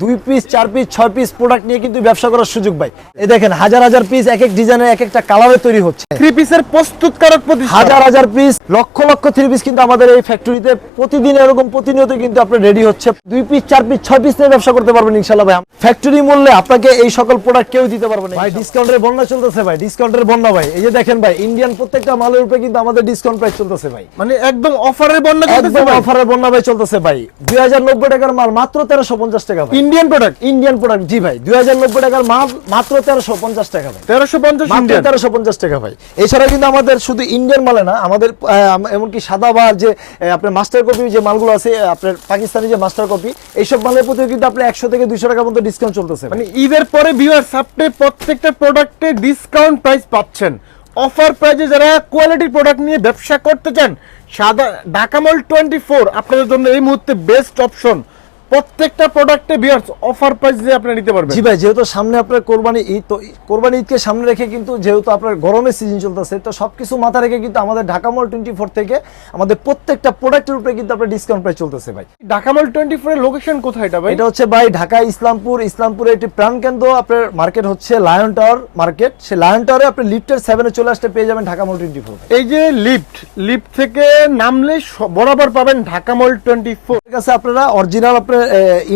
দুই পিস চার পিস ছয় পিস প্রোডাক্ট নিয়ে কিন্তু ব্যবসা করার সুযোগ ভাই। এই দেখেন হাজার হাজার পিস এক এক ডিজাইনের এক একটা কালারে তৈরি হচ্ছে। থ্রি পিসের প্রস্তুতকারক প্রতিষ্ঠান। হাজার হাজার piece lakh lakh three piece কিন্তু আমাদের এই ফ্যাক্টরিতে প্রতিদিন এরকম প্রতিনিয়ত কিন্তু আপনার রেডি হচ্ছে। দুই পিস চার পিস ছয় পিস নিয়ে ব্যবসা করতে পারবেন ইনশাল্লাহ ভাই। ফ্যাক্টরি মূল্যে আপনাকে এই সকল প্রোডাক্ট কেউ দিতে পারবে না। ভাই ডিসকাউন্টের বন্যা চলতেছে ভাই ডিসকাউন্টের বন্যা ভাই। এই যে দেখেন ভাই ইন্ডিয়ান প্রত্যেকটা মালের উপরে কিন্তু আমাদের ডিসকাউন্ট প্রাইস চলতেছে ভাই। মানে একদম অফারের বন্যা চলতেছে একদম অফারের বন্যা ভাই চলতেছে ভাই। দুই হাজার নব্বই টাকার মাল মাত্র তেরোশো পঞ্চাশ টাকা ভাই। ইন্ডিয়ান প্রোডাক্ট ইন্ডিয়ান প্রোডাক্ট জি ভাই দুই হাজার নব্বই টাকার মাত্র তেরোশো পঞ্চাশ টাকা ভাই। তেরোশো পঞ্চাশ তেরোশো পঞ্চাশ টাকা ভাই। এছাড়া কিন্তু আমাদের শুধু ইন্ডিয়ান মালে না আমাদের এমনকি সাদা বা যে আপনার মাস্টার কপি যে মালগুলো আছে আপনার পাকিস্তানি যে মাস্টার কপি এইসব মালের প্রতিও কিন্তু আপনার একশো থেকে দুইশো টাকা পর্যন্ত ডিসকাউন্ট চলতেছে মানে ঈদের পরে ভিউয়ার্স আপনি প্রত্যেকটা প্রোডাক্টে ডিসকাউন্ট প্রাইস পাচ্ছেন। অফার প্রাইজে যারা কোয়ালিটির প্রোডাক্ট নিয়ে ব্যবসা করতে চান সাদা ঢাকা মল টোয়েন্টি ফোর আপনাদের জন্য এই মুহূর্তে বেস্ট অপশন প্রত্যেকটা প্রোডাক্টে ভিউয়ার্স অফার প্রাইস দিয়ে আপনি নিতে পারবেন। জি ভাই যেহেতু সামনে আপনার কোরবানি ঈদ তো কোরবানি ঈদকে সামনে রেখে কিন্তু যেহেতু আপনার গরমের সিজন চলতেছে তো সবকিছু মাথা রেখে কিন্তু আমাদের ঢাকা মল টোয়েন্টি ফোর থেকে আমাদের প্রত্যেকটা প্রোডাক্টের উপরে কিন্তু আপনার ডিসকাউন্ট প্রাইস চলতেছে ভাই। ঢাকা মল টোয়েন্টি ফোর এর লোকেশন কোথায় এটা ভাই? এটা হচ্ছে ভাই ঢাকা ইসলামপুর। ইসলামপুরে একটি প্রাণকেন্দ্র আপনার মার্কেট হচ্ছে লায়ন টাওয়ার মার্কেট সে লায়ন টাওয়ারে আপনি লিফটের সেভেনে চলে আসতে পেয়ে যাবেন ঢাকা মল টোয়েন্টি ফোর এই যে লিফট লিফট থেকে নামলে বরাবর পাবেন ঢাকা মল টোয়েন্টি ফোর কাছে আপনারা অরিজিনাল আপনার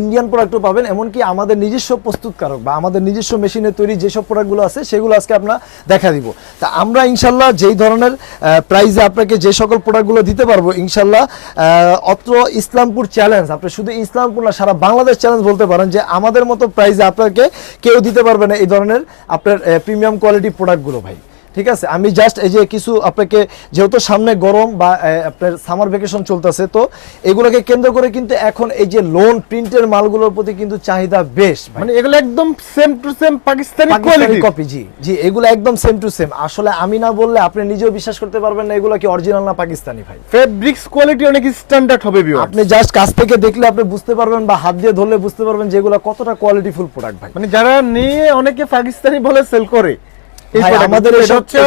ইন্ডিয়ান প্রোডাক্টও পাবেন, এমনকি আমাদের নিজস্ব প্রস্তুতকারক বা আমাদের নিজস্ব মেশিনে তৈরি যেসব প্রোডাক্টগুলো আছে, সেগুলো আজকে আমরা দেখা দিব। তা আমরা ইনশাল্লাহ যেই ধরনের প্রাইজে আপনাকে যে সকল প্রোডাক্টগুলো দিতে পারব, ইনশাল্লাহ অত্র ইসলামপুর চ্যালেঞ্জ আপনি শুধু ইসলামপুর না, সারা বাংলাদেশ চ্যালেঞ্জ বলতে পারেন যে আমাদের মতো প্রাইজে আপনাকে কেউ দিতে পারবে না এই ধরনের আপনার প্রিমিয়াম কোয়ালিটি প্রোডাক্টগুলো ভাই। ঠিক আছে? আমি জাস্ট এই যে কিছু আপনাকে যেহেতু সামনে গরম বা আপনার সামার ভ্যাকেশন চলতেছে তো এগুলোকে কেন্দ্র করে কিন্তু এখন এই যে লোন প্রিন্টের মালগুলোর প্রতি কিন্তু চাহিদা বেশ মানে এগুলো একদম same to same Pakistani quality copy জি জি এগুলো একদম সেম টু সেম আসলে আমি না বললে আপনি নিজেও বিশ্বাস করতে পারবেন না এগুলো কি অরিজিনাল না পাকিস্তানি ভাই। ফেব্রিক্স কোয়ালিটি অনেক স্ট্যান্ডার্ড হবে ভিউয়ার আপনি জাস্ট কাছ থেকে দেখলে আপনি বুঝতে পারবেন বা হাত দিয়ে ধরলে বুঝতে পারবেন যে এগুলো কতটা কোয়ালিটিফুল প্রোডাক্ট ভাই। মানে যারা নিয়ে অনেকে পাকিস্তানি বলে সেল করে ভাই, আমাদের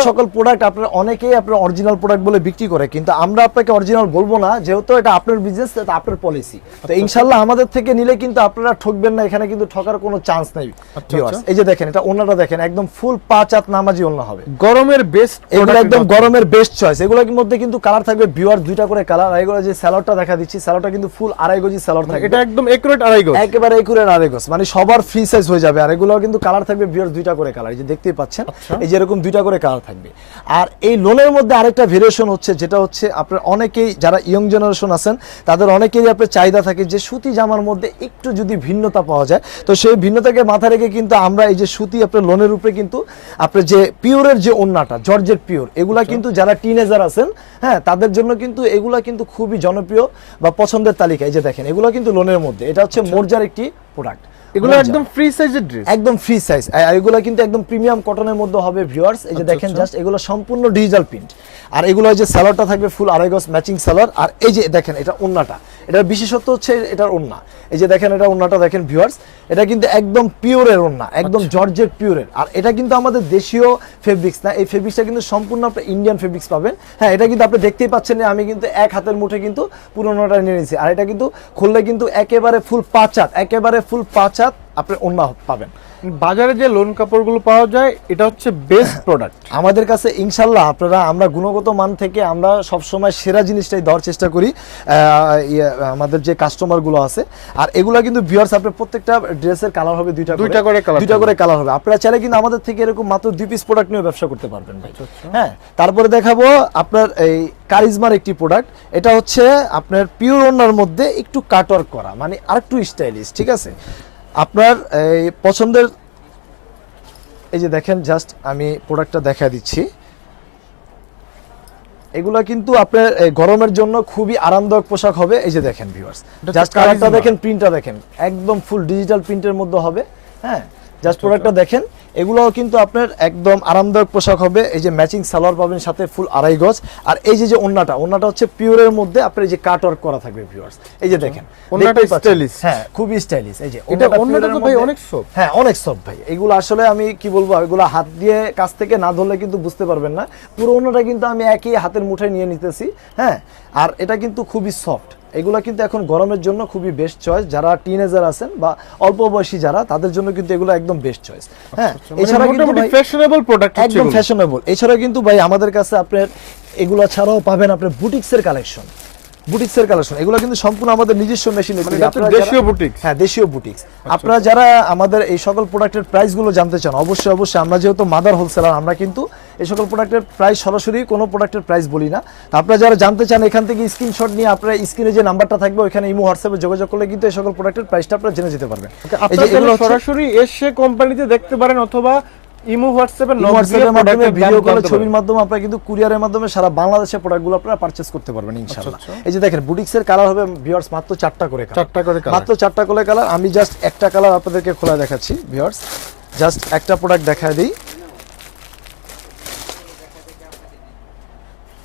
সকল প্রোডাক্ট আপনার অনেকেই আপনার অরিজিনাল প্রোডাক্ট বলে বিক্রি করে কিন্তু আমরা আপনাকে অরিজিনাল বলব না যেহেতু এটা আপনার বিজনেস এটা আপনার পলিসি তো ইনশাল্লাহ আমাদের থেকে নিলে কিন্তু আপনারা ঠকবেন না এখানে কিন্তু ঠকার কোনো চান্স নেই এই যে দেখেন এটা ওনাটা দেখেন একদম ফুল পাঁচ হাত নামাজি ওনা হবে। গরমের বেস্ট এগুলো একদম গরমের বেস্ট চয়েস এগুলোর মধ্যে কিন্তু কালার থাকবে বিওয়ার দুইটা করে কালার আর এগুলো যে স্যালাডটা দেখা দিচ্ছি স্যালাডটা কিন্তু ফুল আড়াই গজি স্যালাড থাকে এটা একদম একুরেট আড়াই গজ। একেবারে একুরের আড়াই গজ মানে সবার ফ্রি সাইজ হয়ে যাবে আর এগুলো কিন্তু কালার থাকবে বিয়ার দুইটা করে কালার এই যে দেখতেই পাচ্ছেন। এই যে এরকম দুইটা করে কালার থাকবে। আর এই লোনের মধ্যে আরেকটা ভেরিয়েশন হচ্ছে যেটা হচ্ছে আপনার অনেকেই যারা ইয়ং জেনারেশন আছেন তাদের অনেকেরই আপনার চাহিদা থাকে যে সুতি জামার মধ্যে একটু যদি ভিন্নতা পাওয়া যায় তো সেই ভিন্নতাকে মাথা রেখে কিন্তু আমরা এই যে সুতি আপনার লোনের উপরে কিন্তু আপনার যে পিওরের যে ওন্নাটা জর্জেট পিওর এগুলা কিন্তু যারা টিনেজার আছেন হ্যাঁ তাদের জন্য কিন্তু এগুলা কিন্তু খুবই জনপ্রিয় বা পছন্দের তালিকা। এই যে দেখেন এগুলো কিন্তু লোনের মধ্যে। এটা হচ্ছে মোর্জার একটি প্রোডাক্ট এগুলো একদম ফ্রি সাইজের ড্রেস একদম ফ্রি সাইজ আর এগুলো কিন্তু একদম প্রিমিয়াম কটনের মধ্যে হবে ভিউয়ার্স এই যে আচ্ছা, দেখেন জাস্ট এগুলো সম্পূর্ণ ডিজিটাল প্রিন্ট আর এগুলো যে থাকবে ফুল আড়াই গজ ম্যাচিং আর এই যে দেখেন এটা ওন্নাটা। এটার বিশেষত্ব হচ্ছে এটার ওন্না। এই যে দেখেন এটা ওন্নাটা দেখেন ভিউয়ার্স এটা কিন্তু একদম পিওরের ওন্না একদম আচ্ছা। জর্জেট পিওরের আর এটা কিন্তু আমাদের দেশীয় ফেব্রিক্স না। এই ফেব্রিক্সটা কিন্তু সম্পূর্ণ আপনি ইন্ডিয়ান ফেব্রিক্স পাবেন। হ্যাঁ এটা কিন্তু আপনি দেখতেই পাচ্ছেন আমি কিন্তু এক হাতের মুঠে কিন্তু পুরোনোটা নিয়ে নিয়েছি। আর এটা কিন্তু খুললে কিন্তু একেবারে ফুল পাঁচ হাত একেবারে ফুল পাঁচ আপনি ওন্না পাবেন। বাজারে যে লোন কাপড়গুলো পাওয়া যায় এটা হচ্ছে বেস্ট প্রোডাক্ট আমাদের কাছে ইনশাল্লাহ আপনারা আমরা গুণগত মান থেকে আমরা সবসময় সেরা জিনিসটাই দেওয়ার চেষ্টা করি ইয়ে, আমাদের যে কাস্টমারগুলো আছে। আর এগুলা কিন্তু ভিউয়ার্স আপনার প্রত্যেকটা ড্রেসের কালার হবে দুইটা দুইটা করে। colour দুইটা করে কালার হবে। আপনারা চাইলে কিন্তু আমাদের থেকে এরকম মাত্র দুই পিস প্রোডাক্ট নিয়ে ব্যবসা করতে পারবেন ভাই। হ্যাঁ তারপরে দেখাবো আপনার এই কারিজমার একটি প্রোডাক্ট এটা হচ্ছে আপনার পিওর ওনার মধ্যে একটু কাটওয়ার্ক করা মানে আর আরেকটু স্টাইলিশ ঠিক আছে? আপনার এই পছন্দের এই যে দেখেন জাস্ট আমি প্রোডাক্টটা দেখা দিচ্ছি। এগুলা কিন্তু আপনার গরমের জন্য খুবই আরামদায়ক পোশাক হবে। এই যে দেখেন ভিউয়ার্স জাস্ট কালারটা দেখেন প্রিন্টটা দেখেন একদম ফুল ডিজিটাল প্রিন্টের মধ্যে হবে হ্যাঁ? জাস্ট প্রোডাক্টটা দেখেন এগুলোও কিন্তু আপনার একদম আরামদায়ক পোশাক হবে। এই যে ম্যাচিং সালোয়ার পাবেন সাথে ফুল আড়াই গজ। আর এই যে যে ওন্নাটা ওন্নাটা হচ্ছে পিওরের মধ্যে আপনার এই যে কাট ওয়ার্ক করা থাকবে ভিউয়ার্স এই যে দেখেন ওন্নাটা দেখতেই পাচ্ছেন। stylish। হ্যাঁ খুবই স্টাইলিশ এই যে এটা ওন্নাটা তো ভাই অনেক soft। হ্যাঁ অনেক সফট ভাই। এগুলো আসলে আমি কি বলব এগুলো হাত দিয়ে কাছ থেকে না ধরলে কিন্তু বুঝতে পারবেন না। পুরো অন্যটা কিন্তু আমি একই হাতের মুঠে নিয়ে নিতেছি হ্যাঁ। আর এটা কিন্তু খুবই সফট এগুলো কিন্তু এখন গরমের জন্য খুবই বেস্ট চয়েস যারা টিনেজার আছেন বা অল্প বয়সী যারা তাদের জন্য কিন্তু এগুলো একদম বেস্ট চয়েস হ্যাঁ এছাড়া কিন্তু ফ্যাশনেবল প্রোডাক্ট একদম ফ্যাশনেবল এছাড়া কিন্তু ভাই আমাদের কাছে আপনার এগুলো ছাড়াও পাবেন আপনার বুটিক্সের কালেকশন বুটিক্সের কালেকশন এগুলো কিন্তু সম্পূর্ণ আমাদের নিজস্ব মেশিনে দেশীয় বুটিক্স হ্যাঁ দেশীয় বুটিক্স আপনারা যারা আমাদের এই সকল প্রোডাক্টের প্রাইসগুলো জানতে চান অবশ্যই অবশ্যই আমরা যেহেতু মাদার হোলসেলার আমরা কিন্তু এই সকল প্রোডাক্টের প্রাইস সরাসরি কোনো প্রোডাক্টের প্রাইস বলি না। তা আপনারা যারা জানতে চান এখান থেকে স্ক্রিনশট নিয়ে আপনারা স্ক্রিনে যে নাম্বারটা থাকবে ওখানে ইমো হোয়াটসঅ্যাপে যোগাযোগ করলে কিন্তু এই সকল প্রোডাক্টের প্রাইসটা আপনারা জেনে যেতে পারবেন। চাইলে সরাসরি এসে কোম্পানিতে দেখতে পারেন অথবা ইমো হোয়াটসঅ্যাপে নক দিয়ে মাধ্যমে ভিডিও কলে ছবির মাধ্যমে আপনারা কিন্তু কুরিয়ারের মাধ্যমে সারা বাংলাদেশের প্রোডাক্টগুলো আপনারা পারচেজ করতে পারবেন ইনশাআল্লাহ। এই যে দেখেন বুটিক্সের কালার হবে ভিউয়ার্স মাত্র চারটা করে colour। চারটা করে কালার মাত্র করে কালার আমি জাস্ট একটা কালার আপনাদেরকে খোলা দেখাচ্ছি ভিউয়ার্স জাস্ট একটা প্রোডাক্ট দেখায় দিই।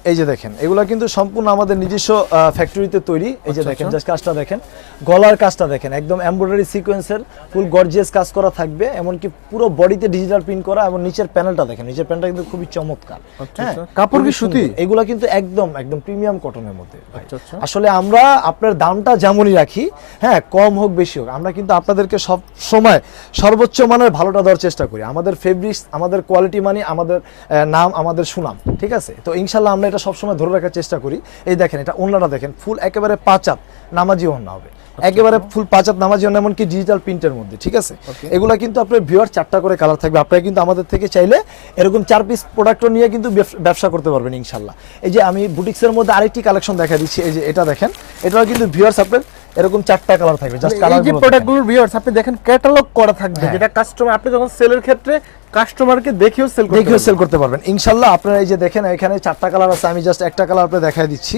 এই যে দেখেন এগুলো কিন্তু সম্পূর্ণ আমাদের নিজস্ব ফ্যাক্টরিতে তৈরি এই যে দেখেন জাস্ট কাজটা দেখেন গলার কাজটা দেখেন একদম এমব্রয়ডারি সিকোয়েন্সের ফুল গর্জিয়াস কাজ করা থাকবে এমনকি পুরো বডিতে ডিজিটাল প্রিন্ট করা এবং নিচের প্যানেলটা দেখেন নিচের প্যানেলটা কিন্তু খুবই চমৎকার হ্যাঁ আচ্ছা। কাপড় কি সুতি? এগুলা কিন্তু একদম একদম প্রিমিয়াম কটনের মধ্যে। আচ্ছা, আচ্ছা। আসলে আমরা আপনার দামটা যেমনই রাখি হ্যাঁ কম হোক বেশি হোক আমরা কিন্তু আপনাদেরকে সব সময় সর্বোচ্চ মানের ভালোটা দেওয়ার চেষ্টা করি আমাদের ফেব্রিক্স আমাদের কোয়ালিটি মানে আমাদের নাম আমাদের সুনাম ঠিক আছে তো ইনশাল্লাহ আমরা এটা সবসময় ধরে রাখার চেষ্টা করি। এই দেখেন এটা ওন্নাটা দেখেন ফুল একেবারে পাঁচাত নামাজি ওন্না হবে। একেবারে ফুল পাঁচাত নামাজি ওন্না এমনকি ডিজিটাল প্রিন্টের মধ্যে ঠিক আছে? এগুলা কিন্তু আপনার ভিউয়ার চারটা করে কালার থাকবে। আপনারা কিন্তু আমাদের থেকে চাইলে এরকম চার পিস প্রোডাক্টও নিয়ে কিন্তু ব্যবসা করতে পারবেন ইনশাল্লাহ। এই যে আমি বুটিক্সের মধ্যে আরেকটি কালেকশন দেখা দিচ্ছি এই যে এটা দেখেন এটাও কিন্তু ভিউয়ার্স আপনার এরকম চারটা কালার থাকবে জাস্ট কালার এই যে প্রোডাক্টগুলোর ভিউয়ার্স আপনি দেখেন ক্যাটালগ করা থাকবে হ্যাঁ। যেটা কাস্টমার আপনি যখন সেলের ক্ষেত্রে কাস্টমারকে দেখেও সেল দেখেও সেল করতে পারবেন। ইনশাল্লাহ আপনারা এই যে দেখেন এখানে চারটা কালার আছে আমি জাস্ট একটা কালার আপনাদের দেখাই দিচ্ছি।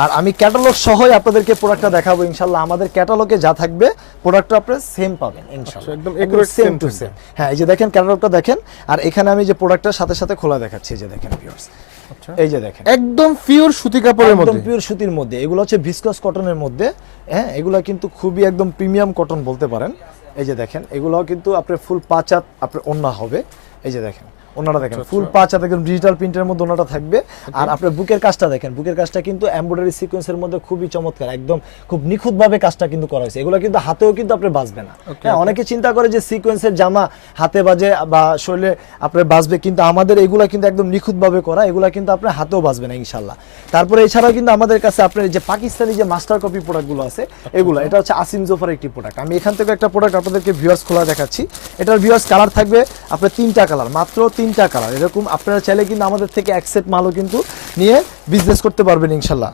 আর আমি ক্যাটালগ সহই আপনাদেরকে প্রোডাক্টটা দেখাবো ইনশাল্লাহ। আমাদের ক্যাটালগে যা থাকবে প্রোডাক্টটা আপনারা সেম পাবেন ইনশাল্লাহ। আচ্ছা, একদম সেম টু সেম হ্যাঁ এই যে দেখেন ক্যাটালগটা দেখেন আর এখানে আমি যে প্রোডাক্টটার সাথে সাথে খোলা দেখাচ্ছি এই যে দেখেন ভিউয়ার্স আচ্ছা। এই যে দেখেন। একদম পিওর সুতি কাপড়ের একদম পিওর সুতির মধ্যে। এগুলো হচ্ছে ভিসকস কটনের মধ্যে। হ্যাঁ এগুলো কিন্তু খুবই একদম প্রিমিয়াম কটন বলতে পারেন। এই যে দেখেন এগুলোও কিন্তু আপনার ফুল পাচাত আপনার অন্য হবে। এই যে দেখেন। ওনাটা দেখেন আচ্ছা, ফুল পাঁচ একদম ডিজিটাল প্রিন্টের মধ্যে ওনাটা থাকবে। আর আপনার বুকের কাজটা দেখেন বুকের কাজটা কিন্তু এমব্রয়ডারি সিকোয়েন্সের মধ্যে খুবই চমৎকার একদম খুব নিখুঁত ভাবে কাজটা কিন্তু করা হয়েছে। এগুলো কিন্তু হাতেও কিন্তু আপনার বাজবে না। হ্যাঁ অনেকে চিন্তা করে যে সিকোয়েন্সের জামা হাতে বাজে বা শরীরে আপনার বাজবে কিন্তু আমাদের এগুলা কিন্তু একদম নিখুঁত ভাবে করা এগুলা কিন্তু আপনার হাতেও বাজবে না ইনশাল্লাহ তারপরে এছাড়াও কিন্তু আমাদের কাছে আপনার যে পাকিস্তানি যে মাস্টার কপি প্রোডাক্টগুলো আছে এগুলো এটা হচ্ছে আসিম জোফার একটি প্রোডাক্ট আমি এখান থেকে একটা প্রোডাক্ট আপনাদেরকে ভিউয়ার্স খোলা দেখাচ্ছি। এটার ভিউয়ার্স কালার থাকবে আপনার তিনটা কালার মাত্র তিনটা কালার এরকম আপনারা চাইলে কিন্তু আমাদের থেকে এক সেট মালও কিন্তু নিয়ে বিজনেস করতে পারবেন ইনশাল্লাহ।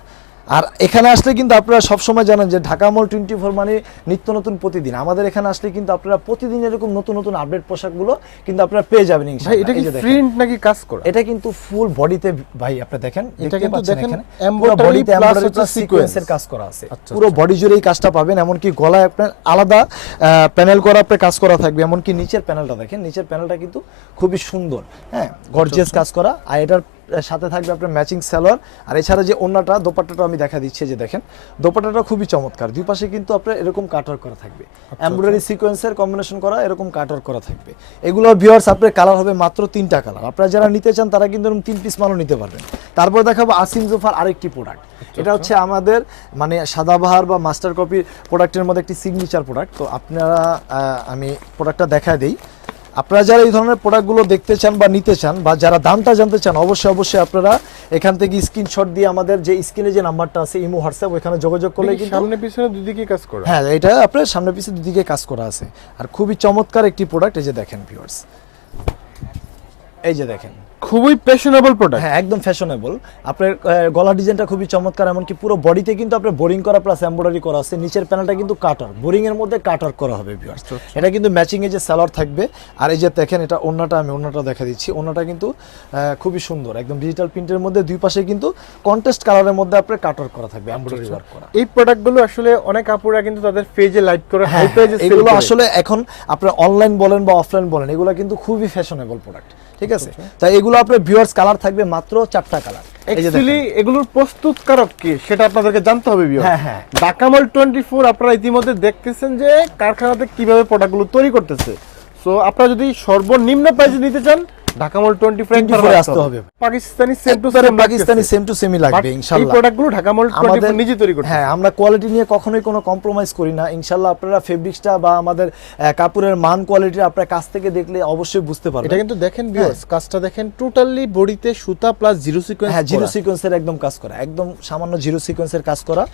আর এখানে আসলে কিন্তু আপনারা সবসময় জানেন যে ঢাকা মল টোয়েন্টি ফোর মানে নিত্য নতুন প্রতিদিন। আমাদের এখানে আসলে কিন্তু আপনারা প্রতিদিন এরকম নতুন নতুন আপডেট পোশাকগুলো কিন্তু আপনারা পেয়ে যাবেন ভাই এটা কি। প্রিন্ট নাকি কাজ করা? এটা কিন্তু ফুল বডিতে ভাই আপনি দেখেন এটা কিন্তু দেখেন এমব্রয়ডারি হচ্ছে প্লাস। সিকোয়েন্সের কাজ করা আছে। আচ্ছা, পুরো বডি জুড়ে এই কাজটা পাবেন এমনকি গলায় আপনার আলাদা প্যানেল করা আপনার কাজ করা থাকবে এমনকি নিচের প্যানেলটা দেখেন নিচের প্যানেলটা কিন্তু খুবই সুন্দর। হ্যাঁ গর্জিয়াস কাজ করা। আর এটার সাথে থাকবে আপনার ম্যাচিং স্যালোয়ার আর এছাড়া যে অন্যটা দোপাট্টাটা আমি দেখা দিচ্ছি যে দেখেন। দোপাট্টাটা খুবই চমৎকার। দুই পাশে কিন্তু আপনার এরকম কাটার করা থাকবে। এমব্রয়ডারি সিকোয়েন্সের কম্বিনেশন করা এরকম কাটার করা থাকবে। এগুলো ভিউয়ার্স আপনার কালার হবে মাত্র তিনটা কালার আপনারা যারা নিতে চান তারা কিন্তু এরকম তিন পিস মালও নিতে পারবেন। তারপর দেখাবো আসিম জোফার আরেকটি প্রোডাক্ট এটা হচ্ছে আমাদের মানে সাদাবাহার বা মাস্টার কপির প্রোডাক্টের মধ্যে একটি সিগনেচার প্রোডাক্ট তো আপনারা আমি প্রোডাক্টটা দেখা দিই। আপনারা যারা এই ধরনের প্রোডাক্টগুলো দেখতে চান বা নিতে চান বা যারা দামটা জানতে চান অবশ্যই অবশ্যই আপনারা এখান থেকে স্ক্রিনশট দিয়ে আমাদের যে স্ক্রিনে যে নাম্বারটা আছে ইমো হোয়াটসঅ্যাপ ওখানে যোগাযোগ করলে কিন্তু সামনে পিছনে দুদিকে কাজ করা হ্যাঁ এটা আপনার সামনে পিছনে দুদিকে কাজ করা আছে। আর খুবই চমৎকার একটি প্রোডাক্ট এই যে দেখেন ভিউয়ার্স এই যে দেখেন। খুবই ফ্যাশনেবল প্রোডাক্ট হ্যাঁ একদম ফ্যাশনেবল আপনার গলা ডিজাইনটা খুবই চমৎকার এমনকি পুরো বডিতে কিন্তু আপনার বোরিং করা প্লাস এমব্রয়ডারি করা আছে। নিচের প্যানেলটা কিন্তু কাটার বোরিং এর মধ্যে কাটার করা হবে ভিউয়ার্স এটা কিন্তু ম্যাচিং এ যে সালোয়ার থাকবে আর এই যে দেখেন এটা ওন্নাটা আমি ওন্নাটা দেখা দিচ্ছি। ওন্নাটা কিন্তু খুবই সুন্দর একদম ডিজিটাল প্রিন্টের মধ্যে দুই পাশে কিন্তু কন্টেস্ট কালারের মধ্যে আপনার কাটার করা থাকবে এমব্রয়ডারি ওয়ার্ক করা। এই প্রোডাক্টগুলো আসলে অনেক আপুরা কিন্তু তাদের পেজে লাইভ করে হাই হ্যাঁ পেজে এগুলো আসলে এখন আপনার অনলাইন বলেন বা অফলাইন বলেন এগুলো কিন্তু খুবই ফ্যাশনেবল প্রোডাক্ট ঠিক আছে তাই এগুলো আপনার ভিউয়ার্স কালার থাকবে মাত্র চারটা কালার। অ্যাকচুয়ালি এগুলোর প্রস্তুতকারক কি সেটা আপনাদেরকে জানতে হবে viewers। হ্যাঁ, হ্যাঁ। ঢাকামল টোয়েন্টি ফোর আপনারা ইতিমধ্যে দেখতেছেন যে কারখানাতে কীভাবে প্রোডাক্টগুলো তৈরি করতেছে সো আপনারা যদি সর্বনিম্ন প্রাইসে নিতে চান ঢাকা মল 24 24 আসতে হবে। Pakistani same to same Pakistani same to সেমই লাগবে এই প্রোডাক্টগুলো ঢাকা মল 24 নিজে তৈরি করতে হ্যাঁ আমরা কোয়ালিটি নিয়ে কখনোই কোনো কম্প্রোমাইজ করি না। ইনশাল্লাহ আপনারা ফেব্রিক্সটা বা আমাদের কাপড়ের মান কোয়ালিটি আপনার কাছ থেকে দেখলে অবশ্যই বুঝতে পারবেন। এটা কিন্তু দেখেন ভিউয়ার্স কাজটা দেখেন টোটালি বডিতে সুতা প্লাস জিরো সিকোয়েন্স হ্যাঁ জিরো সিকোয়েন্সের একদম কাজ করা। একদম সামান্য জিরো সিকোয়েন্সের কাজ করা।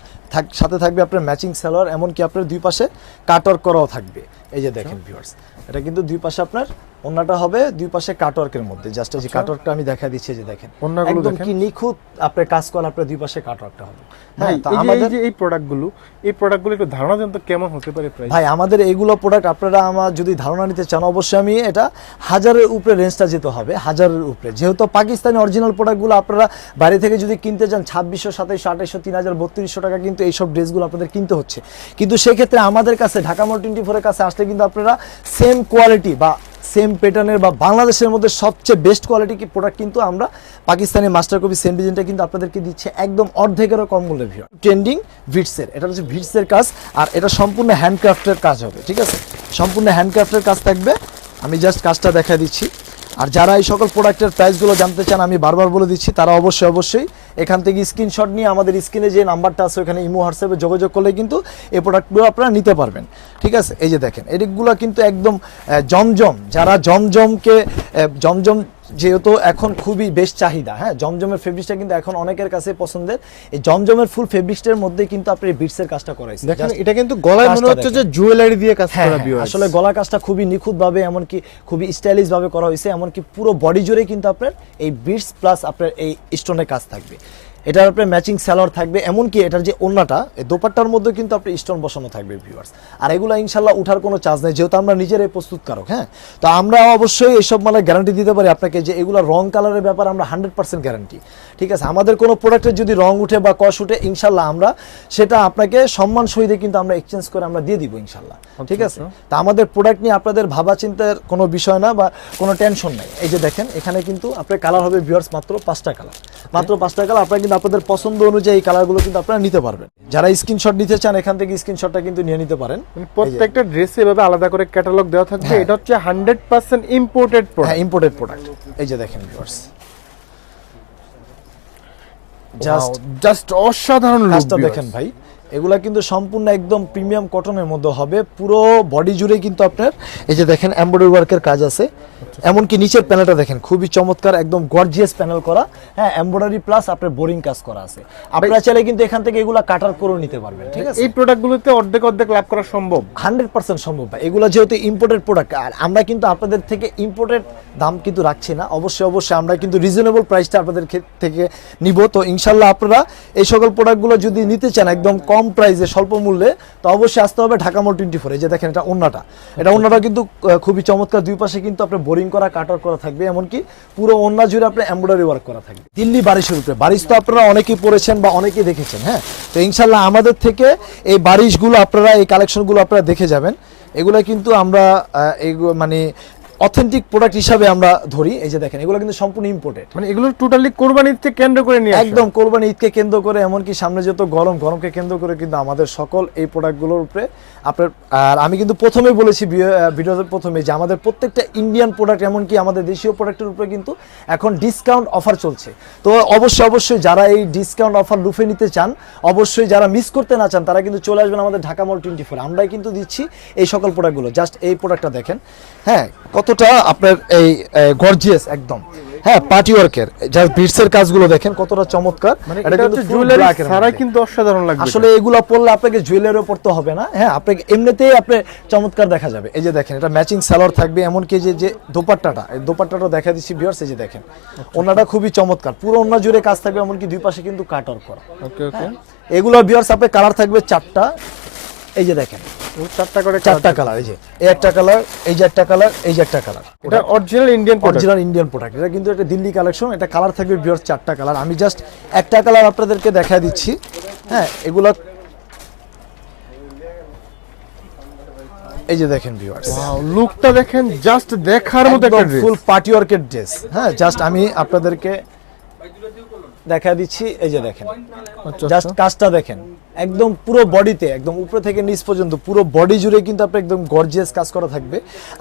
সাথে থাকবে আপনার ম্যাচিং সালোয়ার এমনকি আপনার দুই পাশে কাটওয়ার্ক করাও থাকবে। এই যে দেখেন ভিউয়ার্স এটা কিন্তু দুই পাশে আপনার অন্যটা হবে দুই পাশে কাটওয়ার্কের মধ্যে। জাস্ট এই যে কাটওয়ার্কটা আমি দেখা দিচ্ছি যে দেখেন। একদম দেখেন। কি নিখুঁত আপনার কাজ করা আপনার দুই পাশে কাটওয়ার্কটা হবে। ভাই হ্যাঁ তো এই যে- এই আমাদের যে এই প্রোডাক্টগুলো এই প্রোডাক্টগুলো একটু ধারণা দেন তো কেমন হতে পারে প্রাইস ভাই আমাদের এইগুলো প্রোডাক্ট আপনারা আমার যদি ধারণা নিতে চান অবশ্যই আমি এটা হাজারের উপরে রেঞ্জটা যেতে হবে হাজারের উপরে। যেহেতু পাকিস্তানি অরিজিনাল প্রোডাক্টগুলো আপনারা বাইরে থেকে যদি কিনতে চান ছাব্বিশশো সাতাইশশো আঠাইশশো তিন হাজার বত্রিশশো টাকা কিন্তু এইসব ড্রেসগুলো আপনাদের কিনতে হচ্ছে। কিন্তু সেক্ষেত্রে আমাদের কাছে ঢাকা মোট টোয়েন্টি ফোরের কাছে আসলে কিন্তু আপনারা সেম কোয়ালিটি বা সেম প্যাটার্নের বা বাংলাদেশের মধ্যে সবচেয়ে বেস্ট কোয়ালিটি কি প্রোডাক্ট কিন্তু আমরা পাকিস্তানের মাস্টার কপি সেম ডিজাইনটা কিন্তু আপনাদেরকে দিচ্ছে একদম অর্ধেকেরও কম মূল্যে ভিউ ট্রেন্ডিং ভিটসের এটা হচ্ছে ভিটসের কাজ আর এটা সম্পূর্ণ হ্যান্ডক্রাফটের কাজ হবে, ঠিক আছে? সম্পূর্ণ হ্যান্ডক্রাফটের কাজ থাকবে। আমি জাস্ট কাজটা দেখা দিচ্ছি। আর যারা এই সকল প্রোডাক্টের প্রাইসগুলো জানতে চান, আমি বারবার বলে দিচ্ছি, তারা অবশ্যই অবশ্যই এখান থেকে স্ক্রিনশট নিয়ে আমাদের স্ক্রিনে যে নাম্বারটা আছে, ওখানে ইমো, হোয়াটসঅ্যাপে যোগাযোগ করলে কিন্তু এই প্রোডাক্টগুলো আপনারা নিতে পারবেন। ঠিক আছে? এই যে দেখেন, এদিকগুলো কিন্তু একদম জমজম, যারা জমজমকে জমজম যেহেতু এখন খুবই বেশ চাহিদা হ্যাঁ? জমজমের ফেব্রিক্সটা কিন্তু এখন অনেকের কাছে পছন্দের। এই জমজমের ফুল ফেব্রিক্সটার মধ্যে কিন্তু আপনি বিটসের কাজটা করাইছেন। দেখেন এটা কিন্তু গলায় মনে হচ্ছে যে জুয়েলারি দিয়ে কাজ হ্যাঁ করা হ্যাঁ, আসলে গলা কাজটা খুবই নিখুঁত ভাবে এমনকি খুবই স্টাইলিশ ভাবে করা হয়েছে এমনকি পুরো বডি জুড়ে কিন্তু আপনার এই বিটস প্লাস আপনার এই স্টোনের কাজ থাকবে। এটার আপনার ম্যাচিং স্যালোয়ার থাকবে, এমনকি এটার যে ওন্নাটা এই দোপাট্টার মধ্যে কিন্তু আপনি স্টোন বসানো থাকবে ভিউয়ার্স আর এগুলো ইনশাল্লাহ উঠার কোনো চার্জ নেই, যেহেতু আমরা নিজেরাই প্রস্তুতকারক হ্যাঁ? তো আমরা অবশ্যই এইসব মানে গ্যারান্টি দিতে পারি আপনাকে যে এগুলো রং কালারের ব্যাপার আমরা হান্ড্রেড পার্সেন্ট গ্যারান্টি ঠিক আছে? আমাদের কোনো প্রোডাক্টের যদি রং উঠে বা কষ উঠে, ইনশাল্লাহ আমরা সেটা আপনাকে সম্মান সহিতে কিন্তু আমরা এক্সচেঞ্জ করে আমরা দিয়ে দিব, ইনশাল্লাহ। ঠিক আছে? তা আমাদের প্রোডাক্ট নিয়ে আপনাদের ভাবা চিন্তার কোনো বিষয় না বা কোনো টেনশন নাই। এই যে দেখেন এখানে কিন্তু আপনার কালার হবে ভিউয়ার্স মাত্র পাঁচটা কালার মাত্র পাঁচটা কালার আপনারা কিন্তু আপনাদের পছন্দ অনুযায়ী এই কালারগুলো কিন্তু আপনারা নিতে পারবেন। যারা স্ক্রিনশট নিতে চান এখান থেকে স্ক্রিনশটটা কিন্তু নিয়ে নিতে পারেন। মানে প্রত্যেকটা ড্রেসে এভাবে আলাদা করে ক্যাটালগ দেওয়া থাকবে। হ্যাঁ। এটা হচ্ছে hundred percent imported product imported product এই যে দেখেন ভিউয়ার্স জাস্ট জাস্ট অসাধারণ লুক দেখেন ভাই। এগুলা কিন্তু সম্পূর্ণ একদম প্রিমিয়াম কটনের মধ্যে হবে। পুরো বডি জুড়ে কিন্তু আপনার এই যে দেখেন এমব্রয়ডারি ওয়ার্কের কাজ আছে। এমনকি নিচের প্যানেলটা দেখেন খুবই চমৎকার একদম গর্জিয়াস প্যানেল করা। হ্যাঁ এমব্রয়ডারি প্লাস আপনার বোরিং কাজ করা আছে। আপনারা চাইলে কিন্তু এখান থেকে এগুলা কাটার করে নিতে পারবেন ঠিক আছে? এই প্রোডাক্টগুলোতে অর্ধেক অর্ধেক লাভ করা সম্ভব? হান্ড্রেড পার্সেন্ট সম্ভব ভাই। এগুলো যেহেতু ইম্পোর্টেড প্রোডাক্ট আর আমরা কিন্তু আপনাদের থেকে ইম্পোর্টেড দাম কিন্তু রাখছি না। অবশ্যই অবশ্যই আমরা কিন্তু রিজনেবল প্রাইসটা আপনাদের থেকে নিব। তো ইনশাল্লাহ আপনারা এই সকল প্রোডাক্টগুলো যদি নিতে চান একদম কম প্রাইসে, স্বল্প মূল্যে, তো অবশ্যই আসতে হবে ঢাকা মোট টোয়েন্টি ফোর যে দেখেন এটা অন্যটা এটা অন্যটা কিন্তু খুবই চমৎকার। দুই পাশে কিন্তু আপনার বোরিং করা, কাটার করা থাকবে। এমনকি পুরো অন্য জুড়ে আপনার এমব্রয়ডারি ওয়ার্ক করা থাকবে। দিল্লি বারিশের উপরে বারিশ তো আপনারা অনেকেই পড়েছেন বা অনেকেই দেখেছেন হ্যাঁ? তো ইনশাল্লাহ আমাদের থেকে এই বারিশগুলো আপনারা, এই কালেকশনগুলো আপনারা দেখে যাবেন। এগুলো কিন্তু আমরা মানে অথেন্টিক প্রোডাক্ট হিসাবে আমরা ধরি। এই যে দেখেন এগুলো কিন্তু সম্পূর্ণ ইম্পোর্টেড মানে এগুলো টোটালি কোরবানিতে কেন্দ্র করে নিয়ে একদম কোরবানি ঈদকে কেন্দ্র করে এমনকি সামনে যত গরম গরমকে কেন্দ্র করে কিন্তু আমাদের সকল এই প্রোডাক্টগুলোর উপরে আপনার আর আমি কিন্তু প্রথমেই বলেছি ভিডিওতে প্রথমে যে আমাদের প্রত্যেকটা ইন্ডিয়ান প্রোডাক্ট এমনকি আমাদের দেশীয় প্রোডাক্টের উপরে কিন্তু এখন ডিসকাউন্ট অফার চলছে। তো অবশ্যই অবশ্যই যারা এই ডিসকাউন্ট অফার লুফে নিতে চান অবশ্যই যারা মিস করতে না চান তারা কিন্তু চলে আসবেন আমাদের ঢাকা মল টোয়েন্টি ফোর আমরাই কিন্তু দিচ্ছি এই সকল প্রোডাক্টগুলো জাস্ট এই প্রোডাক্টটা দেখেন। হ্যাঁ কতটা আপনার এই গর্জিয়াস একদম। হ্যাঁ পার্টি ওয়ার্কের যার বিটসের কাজগুলো দেখেন কতটা চমৎকার। মানে এটা কিন্তু জুয়েলারি মধ্যে। কিন্তু অসাধারণ লাগবে আসলে এগুলো পরলে আপনাকে জুয়েলারিও পড়তে হবে না। হ্যাঁ আপনাকে এমনিতেই আপনি চমৎকার দেখা যাবে। এই যে দেখেন এটা ম্যাচিং সালোয়ার থাকবে এমনকি যে যে দোপাট্টাটা এই দোপাট্টাটা দেখা দিচ্ছি ভিউয়ার্স এই যে দেখেন। ওনাটা খুবই চমৎকার। পুরো ওনা জুড়ে কাজ থাকবে এমনকি দুই পাশে কিন্তু কাট কাটার করা। ওকে ওকে এগুলো ভিউয়ার্স আপনার কালার থাকবে চারটা। এই যে দেখেন চারটা করে চারটা কালার এই যে এই একটা কালার এই যে একটা কালার এই যে একটা কালার এটা original Indian original Indian product এটা কিন্তু দিল্লি কালেকশন এটা কালার থাকবে ভিউয়ার্স চারটা কালার আমি জাস্ট একটা কালার আপনাদেরকে দেখা দিচ্ছি। হ্যাঁ এগুলো এই যে দেখেন ভিউয়ার্স লুকটা দেখেন জাস্ট দেখার মতো একটা ড্রেস ফুল পার্টি ওয়ার্কের ড্রেস হ্যাঁ জাস্ট আমি আপনাদেরকে দেখা দিচ্ছি এই যে দেখেন। আচ্ছা জাস্ট কাজটা দেখেন। একদম পুরো বডিতে একদম উপরে থেকে নিচ পর্যন্ত পুরো বডি জুড়ে কিন্তু আপনার একদম গর্জিয়াস কাজ করা থাকবে।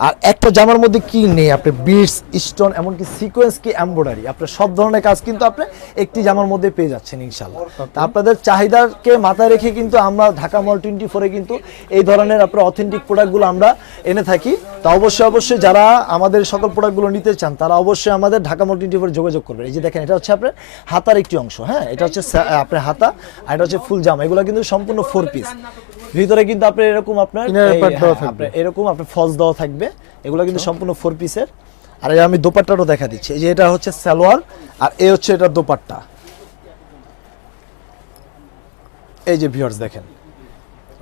আর একটা জামার মধ্যে কি নেই আপনি বিটস স্টোন এমনকি সিকোয়েন্স কি এমব্রয়ডারি আপনার সব ধরনের কাজ কিন্তু আপনি একটি জামার মধ্যে পেয়ে যাচ্ছেন ইনশাল্লাহ তা। আপনাদের চাহিদাকে মাথায় রেখে কিন্তু আমরা ঢাকা মল টোয়েন্টি ফোরে কিন্তু এই ধরনের আপনার অথেন্টিক প্রোডাক্টগুলো আমরা এনে থাকি। তা অবশ্যই অবশ্যই যারা আমাদের সকল প্রোডাক্টগুলো নিতে চান তারা অবশ্যই আমাদের ঢাকা মল টোয়েন্টি ফোরে যোগাযোগ করবেন। এই যে দেখেন এটা হচ্ছে আপনার হাতার একটি অংশ হ্যাঁ? এটা হচ্ছে আপনার হাতা আর এটা হচ্ছে ফুল জামা এগুলো কিন্তু সম্পূর্ণ ফোর পিস ভিতরে কিন্তু আপনার এরকম আপনার হ্যাঁ, এরকম আপনার ফলস দেওয়া থাকবে। এগুলো কিন্তু সম্পূর্ণ ফোর পিসের আর এই আমি দোপাট্টাটাও দেখা দিচ্ছি। এই যে এটা হচ্ছে সালোয়ার আর এ হচ্ছে এটা দোপাট্টা। এই যে ভিউয়ার্স দেখেন।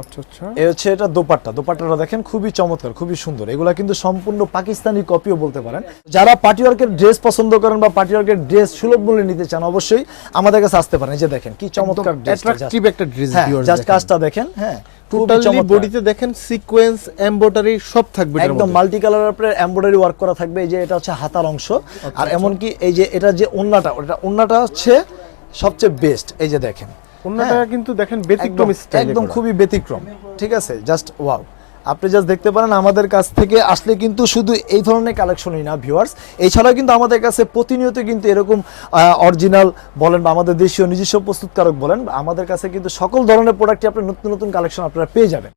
আচ্ছা আচ্ছা। এই হচ্ছে এটা দোপাট্টা। দোপাট্টাটা দেখেন খুবই চমৎকার খুবই সুন্দর। এগুলা কিন্তু সম্পূর্ণ পাকিস্তানি কপিও বলতে পারেন। যারা পার্টিওয়ার্কের ড্রেস পছন্দ করেন বা পার্টিওয়ার্কের ড্রেস সুলভ মূল্যে নিতে চান অবশ্যই আমাদের কাছে আসতে পারেন। এই যে দেখেন কি চমৎকার ড্রেস অ্যাট্রাকটিভ একটা ড্রেস হ্যাঁ জাস্ট কাজটা দেখেন হ্যাঁ টোটালি বডিতে দেখেন সিকোয়েন্স এমব্রয়ডারি সব থাকবে একদম মাল্টি কালার এমব্রয়ডারি ওয়ার্ক করা থাকবে। এই যে এটা হচ্ছে হাতার অংশ। আর এমনকি এই যে এটা যে ওন্নাটা ওটা ওন্নাটা হচ্ছে সবচেয়ে বেস্ট এই যে দেখেন অন্যটা হ্যাঁ। কিন্তু দেখেন ব্যতিক্রম একদম স্টাইল একদম খুবই ব্যতিক্রম। ঠিক আছে? জাস্ট ওয়াও আপনি জাস্ট দেখতে পারেন আমাদের কাছ থেকে আসলে কিন্তু শুধু এই ধরনের কালেকশনই না ভিউয়ার্স এছাড়াও কিন্তু আমাদের কাছে প্রতিনিয়ত কিন্তু এরকম অরিজিনাল বলেন বা আমাদের দেশীয় নিজস্ব প্রস্তুতকারক বলেন আমাদের কাছে কিন্তু সকল ধরনের প্রোডাক্টই আপনি নতুন নতুন কালেকশন আপনারা পেয়ে যাবেন।